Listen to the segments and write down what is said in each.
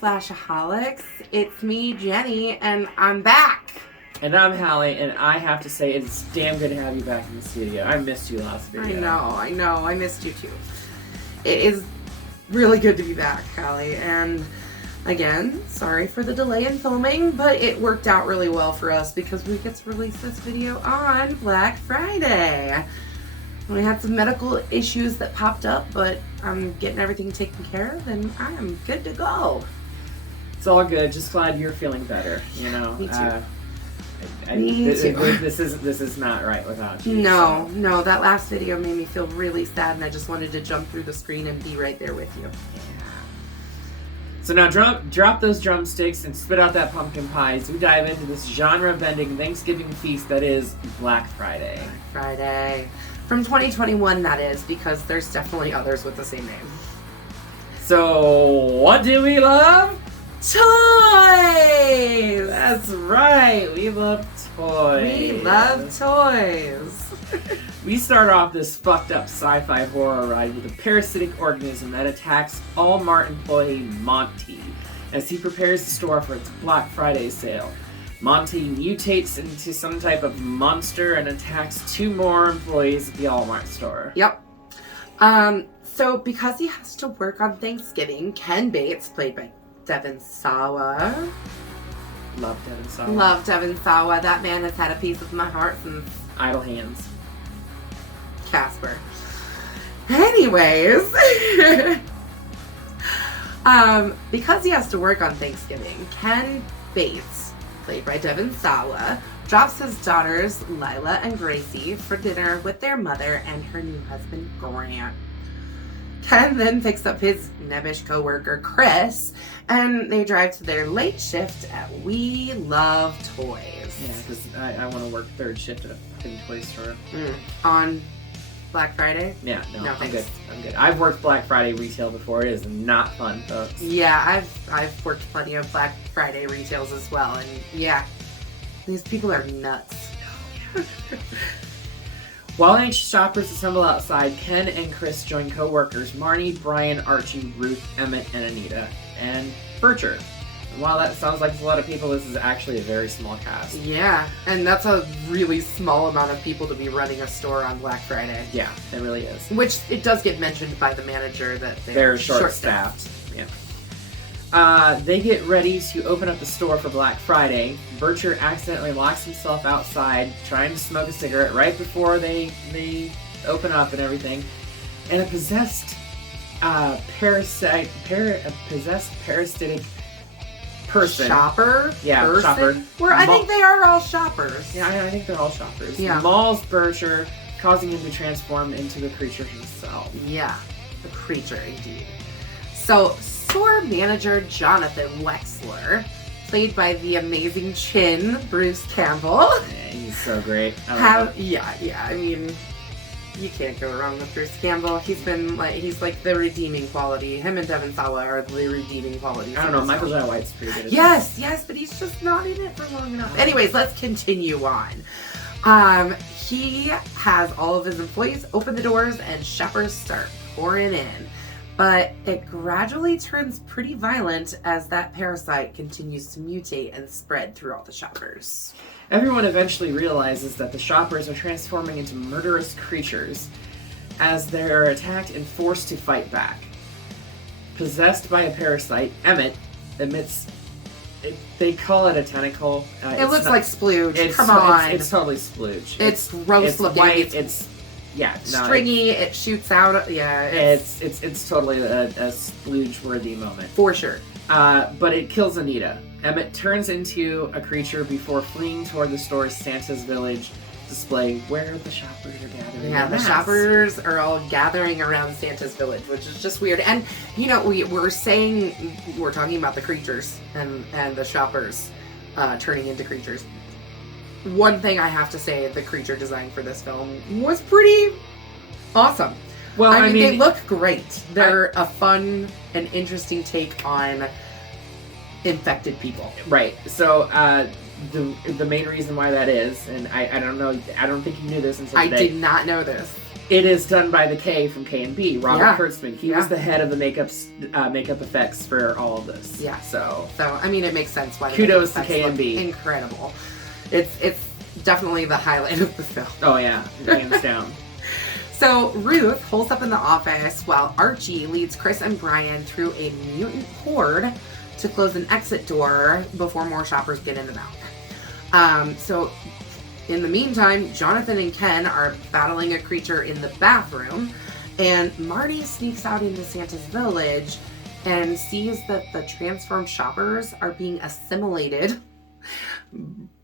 Slashaholics. It's me, Jenny, and I'm back. And I'm Hallie, and I have to say it's damn good to have you back in the studio. I missed you last video. I know. I missed you too. It is really good to be back, Hallie. And again, sorry for the delay in filming, but it worked out really well for us because we get to release this video on Black Friday. We had some medical issues that popped up, but I'm getting everything taken care of, and I am good to go. It's all good. Just glad you're feeling better. You know. Me too. This is not right without you. No. That last video made me feel really sad, and I just wanted to jump through the screen and be right there with you. Yeah. So now drop those drumsticks and spit out that pumpkin pie as we dive into this genre-bending Thanksgiving feast that is Black Friday. Black Friday. From 2021, that is, because there's definitely others with the same name. So, what do we love? Toys! That's right, we love toys. We love toys. We start off this fucked up sci-fi horror ride with a parasitic organism that attacks Walmart employee Monty as he prepares the store for its Black Friday sale. Monty mutates into some type of monster and attacks two more employees at the Walmart store. Yep. So because he has to work on Thanksgiving, Ken Bates, played by Devon Sawa. Love Devon Sawa. Love Devon Sawa. That man has had a piece of my heart since Idle Hands. Casper. Anyways. Because he has to work on Thanksgiving, Ken Bates, played by Devon Sawa, drops his daughters Lila and Gracie for dinner with their mother and her new husband Grant. Ken then picks up his nebbish co-worker Chris, and they drive to their late shift at We Love Toys. Yeah, because I want to work third shift at a fucking toy store. On Black Friday? Yeah, no, I'm thanks. good. I'm good. I've worked Black Friday retail before. It is not fun, folks. Yeah, I've worked plenty of Black Friday retails as well, and yeah, these people are nuts. While anxious shoppers assemble outside, Ken and Chris join co-workers Marnie, Brian, Archie, Ruth, Emmett, and Anita, and Bircher. And while that sounds like a lot of people, this is actually a very small cast. Yeah, and that's a really small amount of people to be running a store on Black Friday. Yeah, it really is. Which it does get mentioned by the manager that they're short-staffed. Yeah. They get ready to open up the store for Black Friday. Bircher accidentally locks himself outside trying to smoke a cigarette right before they open up and everything. And a possessed parasitic person. Shopper? Yeah, person? shopper. I think they are all shoppers. Yeah, I think they're all shoppers. Yeah. Mauls Bircher, causing him to transform into the creature himself. Yeah, the creature indeed. So, store manager Jonathan Wexler, played by the amazing Chin, Bruce Campbell. Yeah, he's so great. I mean, you can't go wrong with Bruce Campbell. He's like the redeeming quality. Him and Devon Sawa are the redeeming qualities. I don't know, Michael Jai White's pretty good at Yes, but he's just not in it for long enough. Anyways, let's continue on. He has all of his employees open the doors and shoppers start pouring in. But it gradually turns pretty violent as that parasite continues to mutate and spread through all the shoppers. Everyone eventually realizes that the shoppers are transforming into murderous creatures as they're attacked and forced to fight back. Possessed by a parasite, Emmett emits... they call it a tentacle. It looks like splooge. Come on. It's totally splooge. It's gross looking. White. It's stringy. It shoots out. Yeah. It's totally a splooge-worthy moment. For sure. But it kills Anita. Emmett turns into a creature before fleeing toward the store's Santa's Village display where the shoppers are gathering. Yeah, the shoppers are all gathering around Santa's Village, which is just weird. And, you know, we're talking about the creatures and the shoppers turning into creatures. One thing I have to say, the creature design for this film was pretty awesome. Well, I mean they look great. They're a fun and interesting take on infected people. Right. So, the main reason why that is, and I don't know, I don't think you knew this until today. I did not know this. It is done by the K from KNB, Robert Kurtzman. He was the head of the makeup effects for all of this. Yeah. So I mean, it makes sense why. Kudos to KNB. Incredible. It's definitely the highlight of the film. Oh yeah, hands down. So Ruth holds up in the office while Archie leads Chris and Brian through a mutant horde to close an exit door before more shoppers get in the back. So in the meantime, Jonathan and Ken are battling a creature in the bathroom, and Marty sneaks out into Santa's village and sees that the transformed shoppers are being assimilated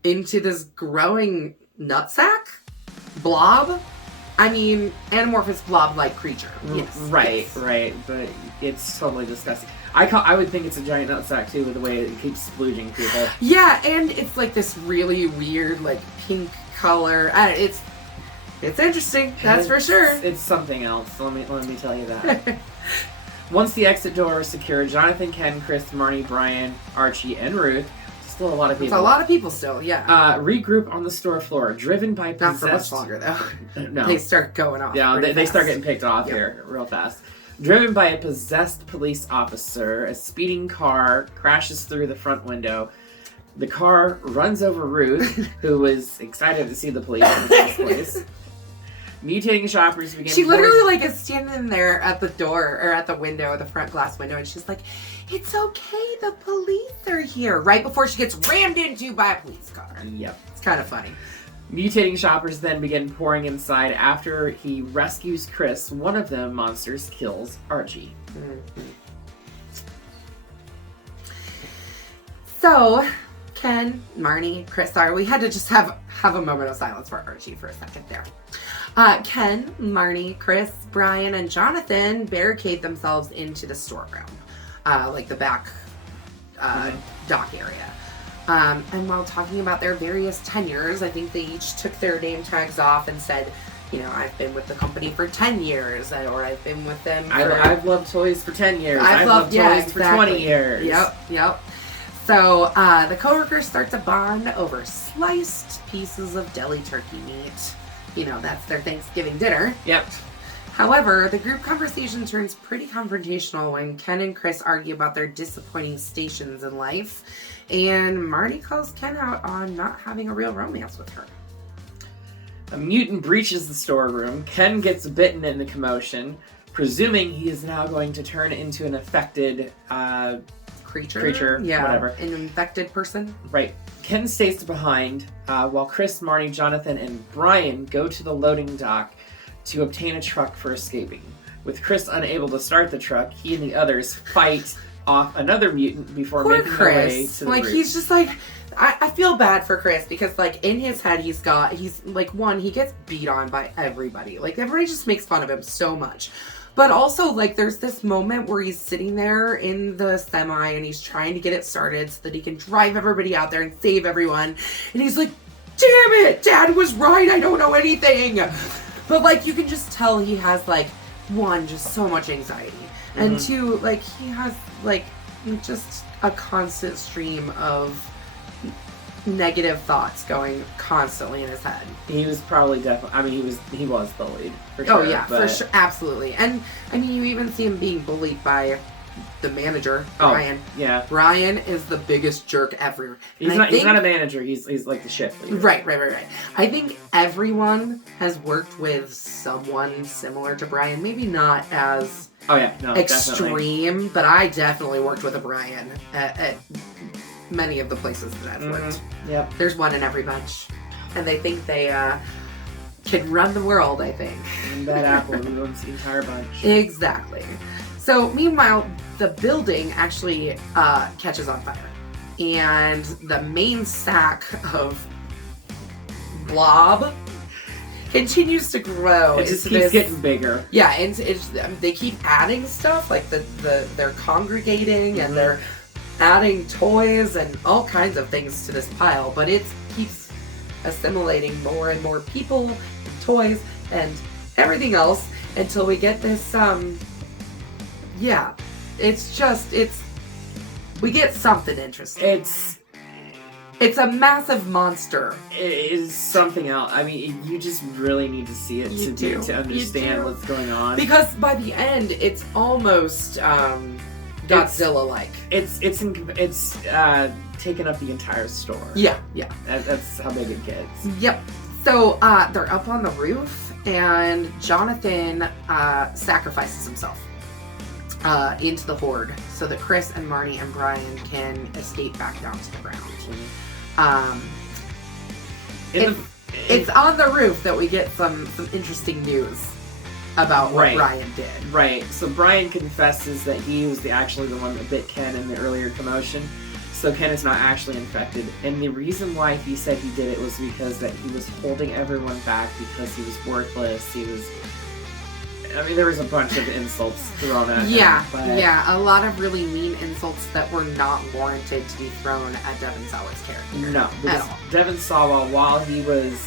into this growing nutsack blob. I mean, anamorphous blob-like creature. Yes. Right. But it's totally disgusting. I would think it's a giant nutsack too, with the way it keeps splooging people. Yeah, and it's like this really weird, like pink color. It's interesting. That's for sure. It's something else. Let me tell you that. Once the exit door is secured, Jonathan, Ken, Chris, Marnie, Brian, Archie, and Ruth. Still a lot of people. It's a lot of people still, yeah. Regroup on the store floor, driven by possessed... Not for much longer, though. No. They start going off. Yeah, they start getting picked off here real fast. Driven by a possessed police officer, a speeding car crashes through the front window. The car runs over Ruth, who was excited to see the police in the first place. Mutating shoppers begin... She literally, is standing there at the door, or at the window, the front glass window, and she's like, "It's okay, the police are here," right before she gets rammed into by a police car. Yep. It's kind of funny. Mutating shoppers then begin pouring inside. After he rescues Chris, one of the monsters kills Archie. Mm-hmm. So, Ken, Marnie, Chris, sorry, we had to just have a moment of silence for Archie for a second there. Ken, Marnie, Chris, Brian, and Jonathan barricade themselves into the storeroom, like the back dock area. And while talking about their various tenures, I think they each took their name tags off and said, I've been with the company for 10 years, or I've been with them for... I've loved toys for 10 years. I've loved toys for 20 years. Yep. So, the coworkers start to bond over sliced pieces of deli turkey meat. That's their Thanksgiving dinner. Yep. However, the group conversation turns pretty confrontational when Ken and Chris argue about their disappointing stations in life, and Marty calls Ken out on not having a real romance with her. A mutant breaches the storeroom. Ken gets bitten in the commotion, presuming he is now going to turn into an affected creature, whatever. An infected person. Right. Ken stays behind while Chris, Marnie, Jonathan, and Brian go to the loading dock to obtain a truck for escaping. With Chris unable to start the truck, he and the others fight off another mutant before making their way to the roof. He's just I feel bad for Chris because in his head he gets beat on by everybody. Everybody just makes fun of him so much. But also, there's this moment where he's sitting there in the semi and he's trying to get it started so that he can drive everybody out there and save everyone. And he's like, "Damn it, Dad was right, I don't know anything." But, you can just tell he has, one, just so much anxiety. Mm-hmm. And two, he has, just a constant stream of negative thoughts going constantly in his head. He was probably he was bullied, for sure. Oh, yeah, for sure, absolutely. And, you even see him being bullied by the manager, Brian. Yeah. Brian is the biggest jerk ever. He's not a manager, he's like the shift leader. Right. I think everyone has worked with someone similar to Brian. Maybe not as extreme, definitely. But I definitely worked with a Brian at many of the places that I've worked. Yep. There's one in every bunch. And they think they can run the world, I think. And that apple ruins the entire bunch. Exactly. So, meanwhile, the building actually catches on fire. And the main sack of blob continues to grow. It just keeps getting bigger. Yeah, and they keep adding stuff. They're congregating and they're adding toys and all kinds of things to this pile. But it keeps assimilating more and more people, and toys, and everything else until we get this... we get something interesting. It's a massive monster. It is something else. I mean, you just really need to see it to understand what's going on. Because by the end, it's almost Godzilla-like. It's taken up the entire store. Yeah. That's how big it gets. Yep. So they're up on the roof, and Jonathan sacrifices himself into the horde so that Chris and Marnie and Brian can escape back down to the ground. It's on the roof that we get some interesting news about what Brian did. Right. So Brian confesses that he was actually the one that bit Ken in the earlier commotion. So Ken is not actually infected. And the reason why he said he did it was because that he was holding everyone back because he was worthless. There was a bunch of insults thrown at him. Yeah, a lot of really mean insults that were not warranted to be thrown at Devon Sawa's character. No, because Devon Sawa, while he was...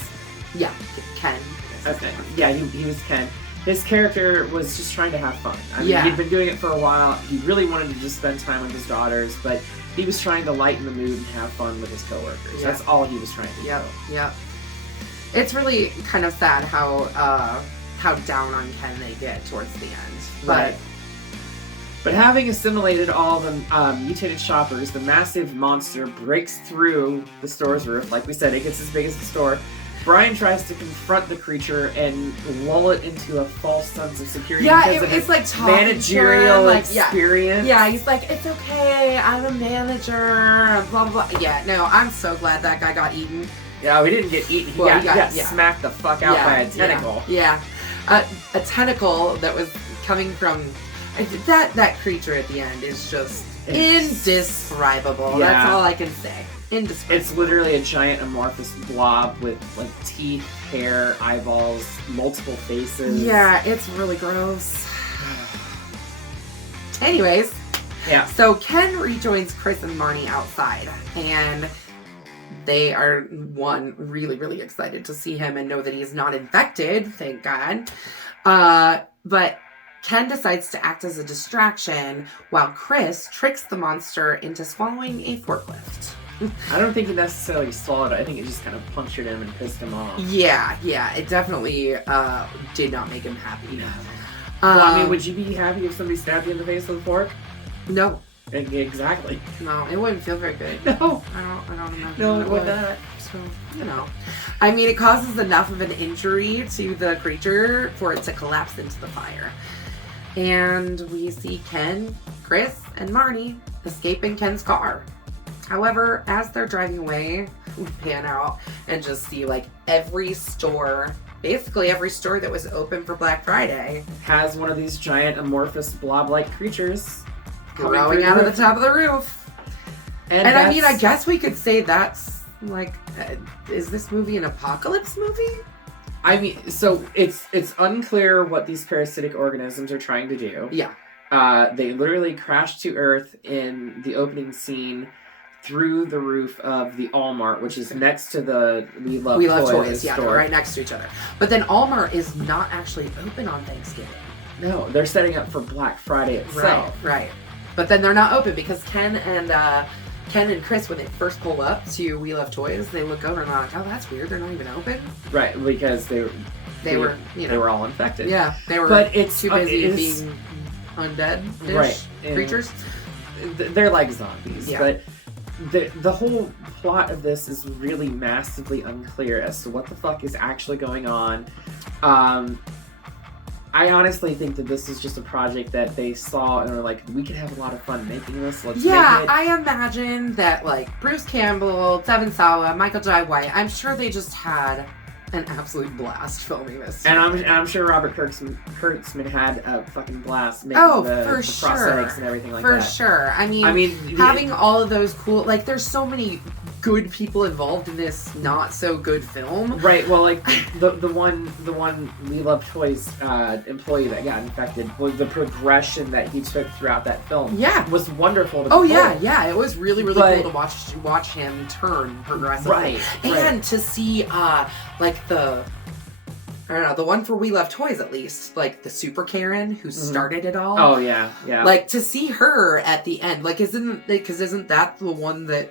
Yeah, Ken. Okay, yeah, he was Ken. His character was just trying to have fun. He'd been doing it for a while. He really wanted to just spend time with his daughters, but he was trying to lighten the mood and have fun with his coworkers. Yeah. That's all he was trying to do. Yep. It's really kind of sad how down on Ken they get towards the end. But having assimilated all the mutated shoppers, the massive monster breaks through the store's roof. Like we said, it gets as big as the store. Brian tries to confront the creature and lull it into a false sense of security. Yeah, it's like managerial experience. Yeah, he's like, it's okay, I'm a manager, blah, blah, blah. Yeah, no, I'm so glad that guy got eaten. Yeah, we didn't get eaten. He got smacked the fuck out by a tentacle. Yeah. A tentacle that was coming from... That creature at the end is just indescribable. Yeah. That's all I can say. Indescribable. It's literally a giant amorphous blob with like teeth, hair, eyeballs, multiple faces. Yeah, it's really gross. Anyways, so Ken rejoins Chris and Marnie outside, and they are, really, really excited to see him and know that he's not infected, thank God. But Ken decides to act as a distraction while Chris tricks the monster into swallowing a forklift. I don't think he necessarily swallowed it. I think it just kind of punctured him and pissed him off. Yeah, it definitely did not make him happy. Well, would you be happy if somebody stabbed you in the face with a fork? No. Exactly. No, it wouldn't feel very good. No. I don't imagine. No, it would not. So, it causes enough of an injury to the creature for it to collapse into the fire. And we see Ken, Chris, and Marnie escape in Ken's car. However, as they're driving away, we pan out and just see basically every store that was open for Black Friday has one of these giant amorphous blob-like creatures growing out of the top of the roof. And I guess we could say that's is this movie an apocalypse movie? So it's unclear what these parasitic organisms are trying to do. Yeah. They literally crash to Earth in the opening scene through the roof of the Allmart, which is next to the We Love Toys yeah, store. They're right next to each other. But then Allmart is not actually open on Thanksgiving. No, they're setting up for Black Friday itself. Right. But then they're not open because Ken and Chris, when they first pull up to We Love Toys, they look over and they're like, oh, that's weird. They're not even open. Right, because they were all infected. Yeah, they were too busy being undead creatures. They're like zombies. Yeah. But the whole plot of this is really massively unclear as to what the fuck is actually going on. I honestly think that this is just a project that they saw and were like, we could have a lot of fun making this. Let's make it. I imagine that Bruce Campbell, Devon Sawa, Michael Jai White, I'm sure they just had an absolute blast filming this. And I'm sure Robert Kurtzman had a fucking blast making the prosthetics and everything like that. For sure. Having all of those cool, there's so many good people involved in this not so good film. Right. Well, the one We Love Toys employee that got infected, was the progression that he took throughout that film. Yeah, was wonderful. Yeah. It was really cool to watch him turn progressively. Right. And to see the one for We Love Toys, at least, the Super Karen who started it all. Oh yeah. To see her at the end, isn't that the one that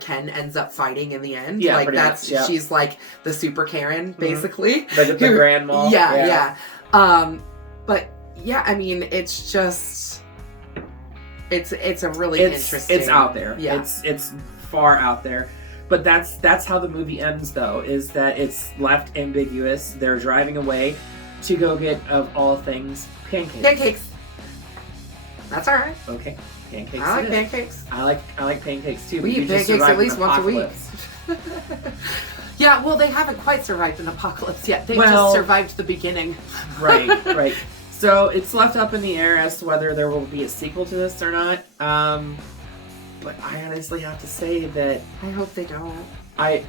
Ken ends up fighting in the end. Yeah, like much, she's like the super Karen, basically. The grandma. Yeah. But yeah, I mean, it's just it's a really interesting. It's out there. Yeah. It's far out there. But that's how the movie ends, though, is that it's left ambiguous. They're driving away to go get, of all things, pancakes. Pancakes. That's all right. Okay, pancakes. I like pancakes. I like pancakes too. We eat pancakes at least once a week. Yeah, well, they haven't quite survived an apocalypse yet. They just survived the beginning. Right. So it's left up in the air as to whether there will be a sequel to this or not. But I honestly have to say that I hope they don't. I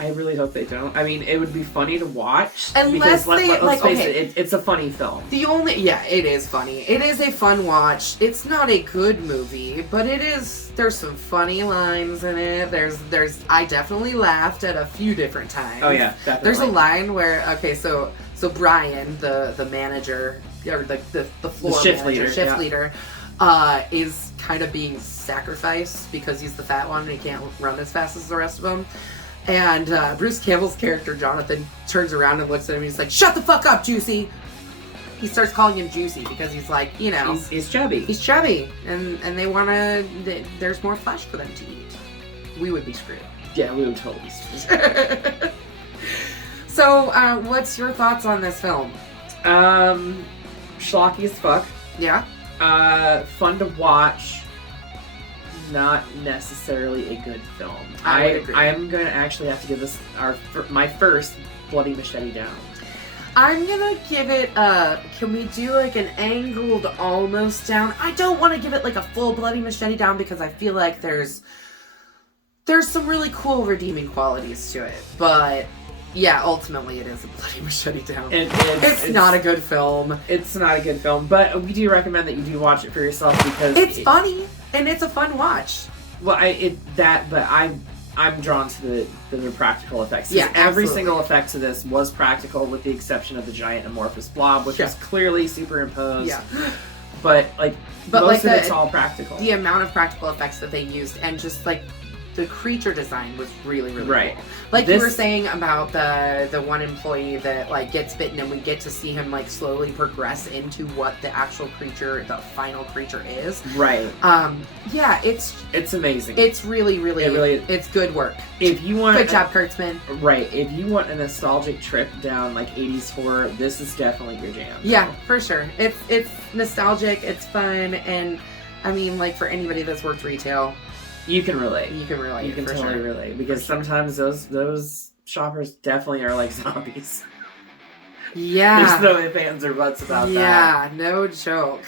really hope they don't. I mean, it would be funny to watch. Unless let's face it, it's a funny film. It is funny. It is a fun watch. It's not a good movie, but there's some funny lines in it. I definitely laughed at a few different times. Oh yeah, definitely. There's a line where, so Brian, the manager, or the floor shift leader, is kind of being sacrificed because he's the fat one and he can't run as fast as the rest of them. And Bruce Campbell's character, Jonathan, turns around and looks at him and he's like, "Shut the fuck up, Juicy!" He starts calling him Juicy because he's like, He's chubby. He's chubby. And they want to... There's more flesh for them to eat. We would be screwed. Yeah, we would totally be screwed. So, what's your thoughts on this film? Schlocky as fuck. Yeah? Fun to watch. Not necessarily a good film. I would agree. I'm going to actually have to give this my first bloody machete down. I'm going to give it can we do like an angled almost down? I don't want to give it like a full bloody machete down because I feel like there's some really cool redeeming qualities to it. But yeah, ultimately it is a bloody machete down. It's not a good film. It's not a good film, but we do recommend that you do watch it for yourself because it's funny and it's a fun watch. Well, I'm drawn to the practical effects. Yeah, every single effect to this was practical, with the exception of the giant amorphous blob, which is clearly superimposed. Yeah, but most of it's all practical. The amount of practical effects that they used, and just like the creature design was really, really cool. Like you were saying about the one employee that like gets bitten, and we get to see him like slowly progress into what the actual creature, the final creature is. Right. Yeah, it's amazing. It's really, it's good work. If you want, good job, Kurtzman. Right. If you want a nostalgic trip down like 80s horror, this is definitely your jam. Yeah, for sure. It's nostalgic. It's fun, and I mean, like for anybody that's worked retail. You can relate. You can totally relate because sometimes those shoppers definitely are like zombies. Yeah. There's no ifs, ands, or buts about that. Yeah, no joke.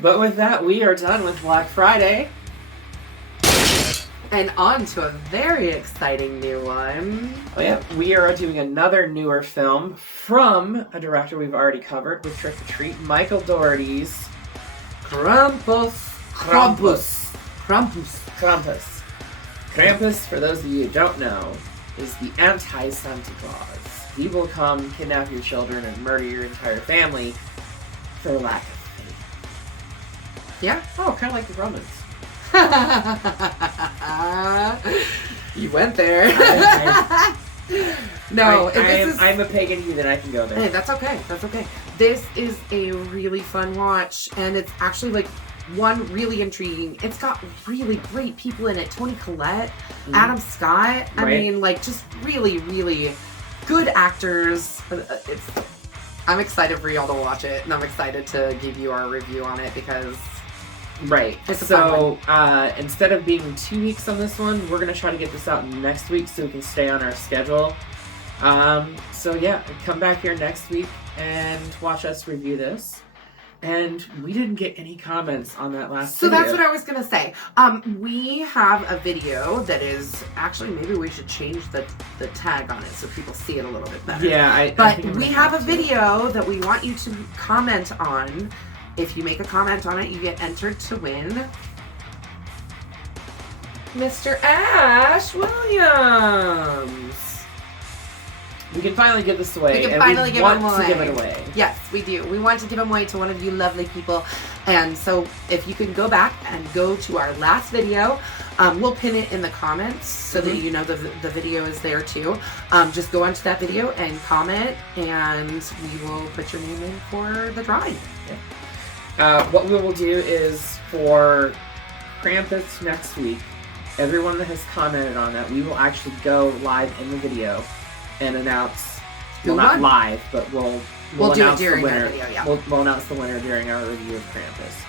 But with that, we are done with Black Friday. And on to a very exciting new one. Oh yeah, we are doing another newer film from a director we've already covered with Trick or Treat, Michael Dougherty's Krampus. Krampus, for those of you who don't know, is the anti-Santa Claus. He will come, kidnap your children, and murder your entire family for lack of faith. Yeah? Oh, kind of like the Romans. You went there. No, I'm a pagan heathen. I can go there. Hey, that's okay. That's okay. This is a really fun watch, and it's actually like one really intriguing. It's got really great people in it. Toni Collette, Adam Scott. I mean, like just really, really good actors. I'm excited for y'all to watch it, and I'm excited to give you our review on it because. Right. It's a fun one. Instead of being 2 weeks on this one, we're going to try to get this out next week so we can stay on our schedule. So yeah, come back here next week and watch us review this. And we didn't get any comments on that last video. So that's what I was going to say. We have a video that is... Actually, maybe we should change the tag on it so people see it a little bit better. Yeah, I think we have a video that we want you to comment on. If you make a comment on it, you get entered to win Mr. Ash Williams. We can finally give this away. We can finally give him away. To give it away. Yes, we do. We want to give him away to one of you lovely people. And so if you can go back and go to our last video, We'll pin it in the comments so that you know the video is there too. Just go onto that video and comment, and we will put your name in for the drawing. What we will do is for Krampus next week, everyone that has commented on that, we will actually go live in the video and announce, well, not live, but we'll do it announce during the winner. our video, yeah. We'll announce the winner during our review of Krampus.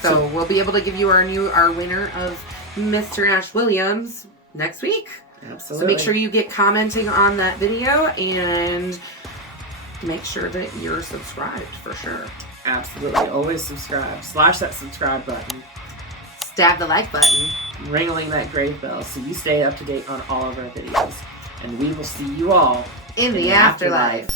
So we'll be able to give you our winner of Mr. Ash Williams next week. Absolutely. So make sure you get commenting on that video and make sure that you're subscribed for sure. Absolutely. Always subscribe. Slash that subscribe button. Stab the like button. Ringling that grave bell so you stay up to date on all of our videos. And we will see you all in the afterlife.